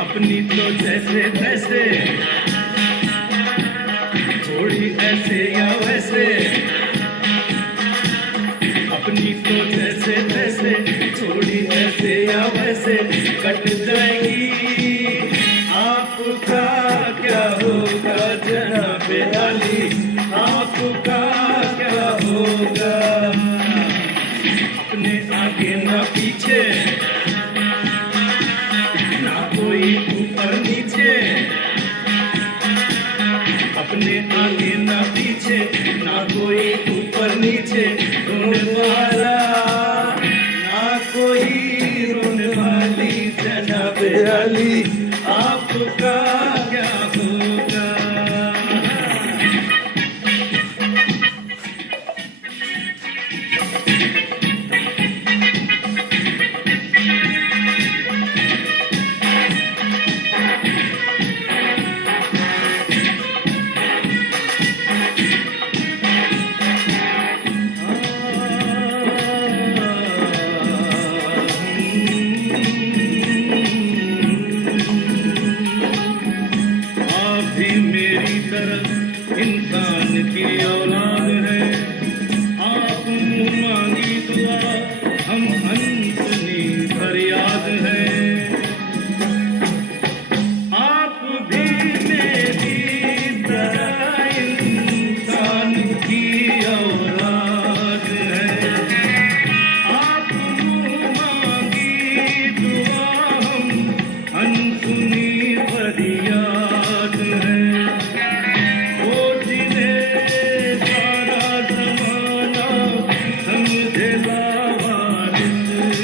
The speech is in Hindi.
अपनी तो जैसे तैसे, थोड़ी ऐसे या वैसे, अपनी तो जैसे तैसे, थोड़ी ऐसे या वैसे कट जाएगी। आपका क्या होगा जनाबे अली, आपका क्या होगा? अपने आगे ना पीछे, ना कोई ऊपर नीचे, अपने आगे ना पीछे, ना कोई ऊपर नीचे,